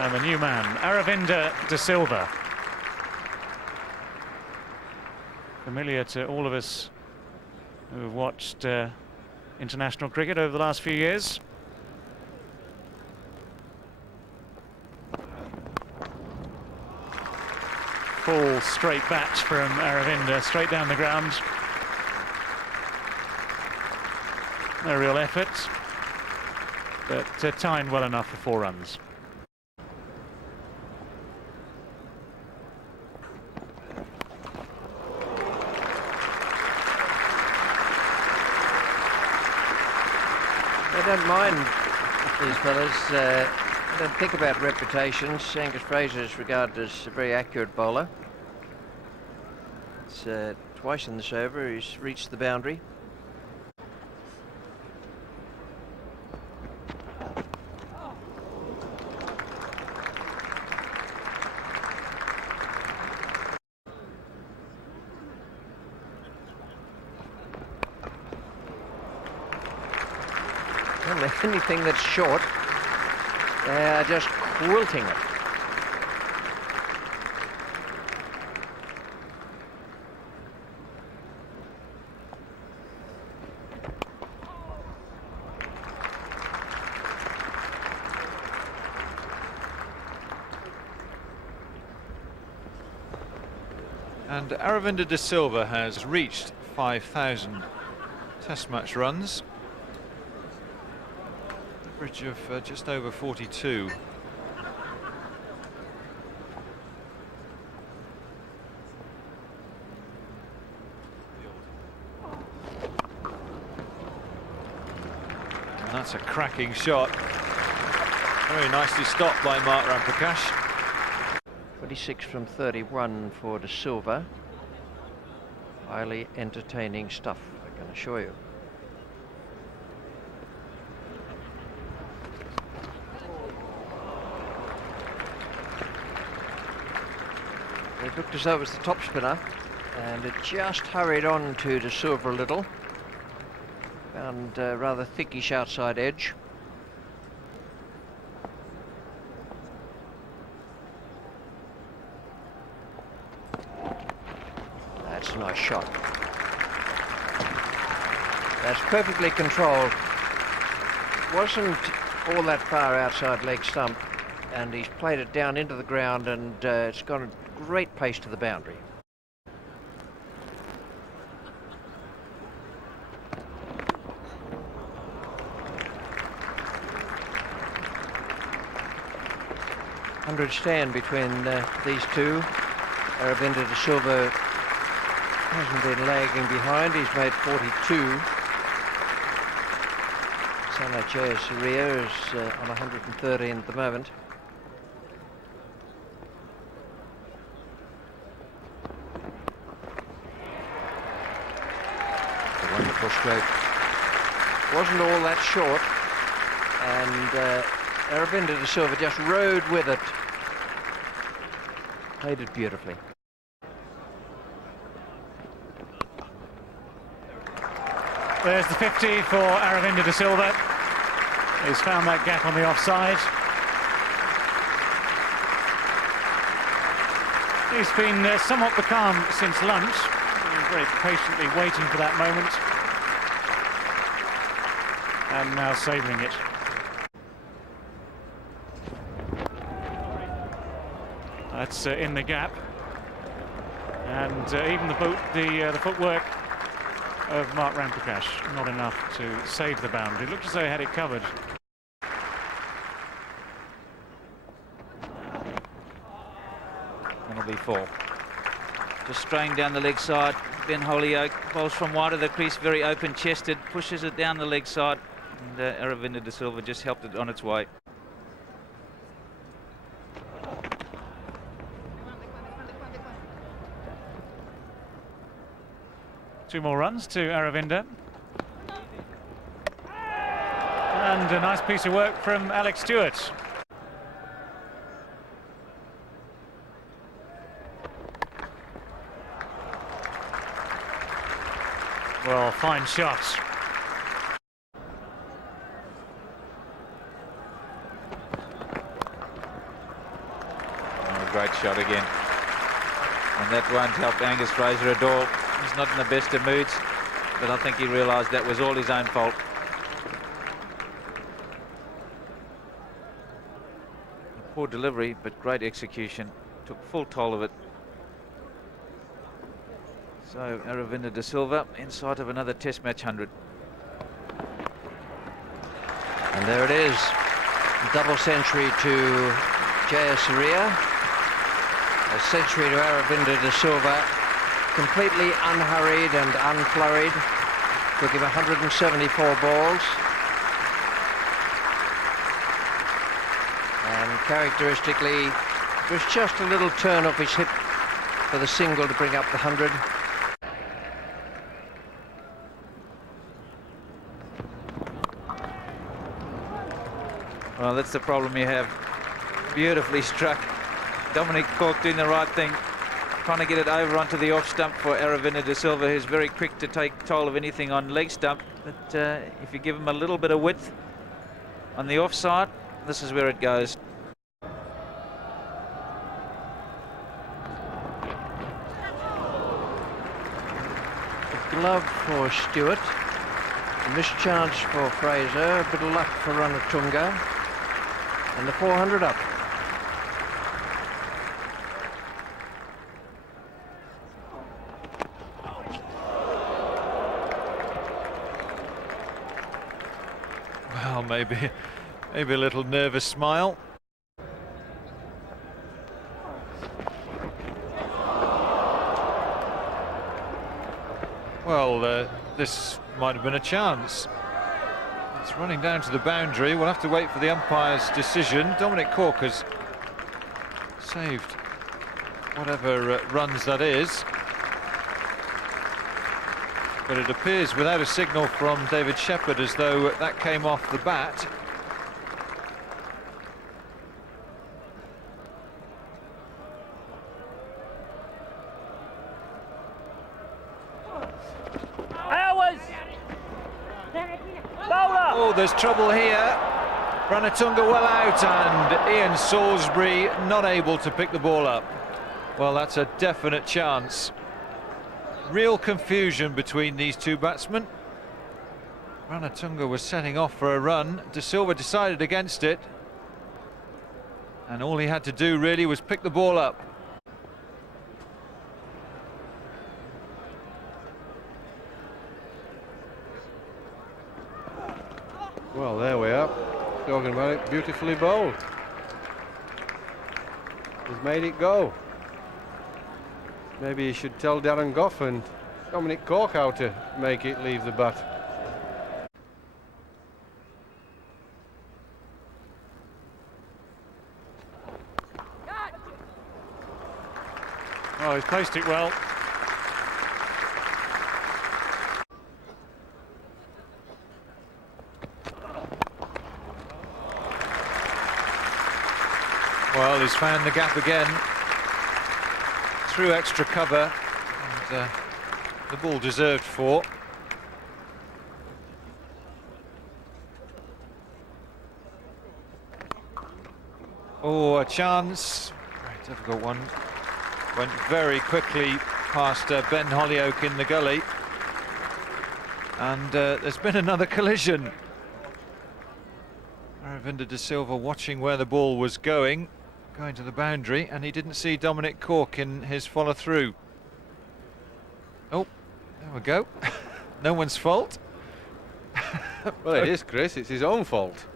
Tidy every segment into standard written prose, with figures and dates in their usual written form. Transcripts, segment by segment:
And the new man, Aravinda de Silva. Familiar to all of us who have watched international cricket over the last few years. Full straight bat from Aravinda, straight down the ground. No real effort, but timed well enough for 4 runs. I don't mind these fellas. I don't think about reputations. Angus Fraser is regarded as a very accurate bowler. It's twice in this over he's reached the boundary. Anything that's short, they're just quilting it. And Aravinda de Silva has reached 5,000 Test match runs. Average of just over 42. And that's a cracking shot. Very nicely stopped by Mark Ramprakash. 26 from 31 for de Silva. Highly entertaining stuff, I can assure you. It looked as though it was the top spinner, and it just hurried on to de Silva a little. Found rather thickish outside edge. That's a nice shot. That's perfectly controlled. Wasn't all that far outside leg stump, and he's played it down into the ground, and it's gone at great pace to the boundary. Hundred stand between these two. Aravinda de Silva hasn't been lagging behind. He's made 42. Sanachea Surya is on 113 at the moment. A wonderful stroke. Wasn't all that short, and Aravinda de Silva just rode with it. Played it beautifully. There's the 50 for Aravinda de Silva. He's found that gap on the offside. He's been somewhat becalmed since lunch. He's very patiently waiting for that moment. And now savouring it. That's in the gap. And even the footwork of Mark Ramprakash, not enough to save the boundary. Looked as though he had it covered. That'll be 4. Just straying down the leg side. Ben Holyoake bowls from wide of the crease, very open-chested, pushes it down the leg side, and Aravinda de Silva just helped it on its way. Two more runs to Aravinda. And a nice piece of work from Alex Stewart. Well, fine shot. great shot again. And that won't help Angus Fraser at all. He's not in the best of moods, but I think he realised that was all his own fault. Poor delivery, but great execution. Took full toll of it. So Aravinda de Silva in sight of another Test match 100. And there it is. Double century to Jayasuriya. A century to Aravinda de Silva. Completely unhurried and unflurried. Took him 174 balls. And characteristically, it was just a little turn off his hip for the single to bring up the 100. Well, that's the problem you have. Beautifully struck. Dominic Cork doing the right thing, trying to get it over onto the off stump for Aravinda de Silva, who's very quick to take toll of anything on leg stump. But if you give him a little bit of width on the offside, this is where it goes. Glove for Stewart, a mischance for Fraser, a bit of luck for Ranatunga, and the 400 up. Well, maybe a little nervous smile. Well, this might have been a chance. It's running down to the boundary. We'll have to wait for the umpire's decision. Dominic Cork has saved whatever runs that is. But it appears, without a signal from David Shepherd, as though that came off the bat. Oh, there's trouble here. Ranatunga well out, and Ian Salisbury not able to pick the ball up. Well, that's a definite chance. Real confusion between these two batsmen. Ranatunga was setting off for a run. De Silva decided against it, and all he had to do really was pick the ball up. Well, there we are. Talking about it, beautifully bowled. He's made it go. Maybe he should tell Darren Gough and Dominic Cork how to make it leave the bat. Oh, he's placed it well. Well, he's found the gap again through extra cover, and the ball deserved 4. Oh, a chance. Very difficult one. Went very quickly past Ben Hollyoak in the gully, and there's been another collision. Aravinda de Silva watching where the ball was going to the boundary, and he didn't see Dominic Cork in his follow through. Oh, there we go. No one's fault. Well, it is, Chris. It's his own fault.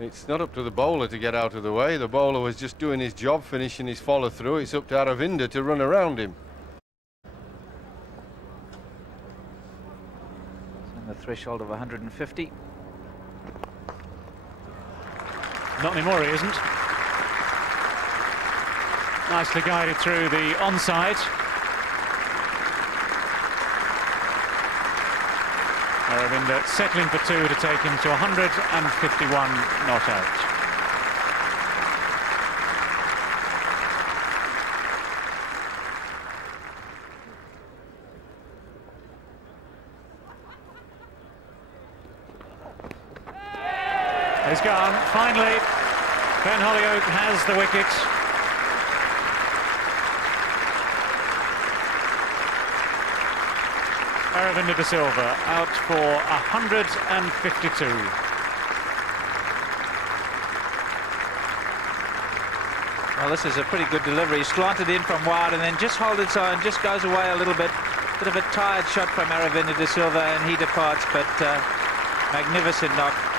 It's not up to the bowler to get out of the way. The bowler was just doing his job, finishing his follow through. It's up to Aravinda to run around him. On the threshold of 150. Not anymore, he isn't. Nicely guided through the onside. Aravinda settling for 2 to take him to 151 not out. He's gone. Finally, Ben Hollyoak has the wicket. Aravinda de Silva out for 152. Well, this is a pretty good delivery. He's slanted in from wide and then just hold its own, just goes away a little bit. Bit of a tired shot from Aravinda de Silva and he departs, but magnificent knock.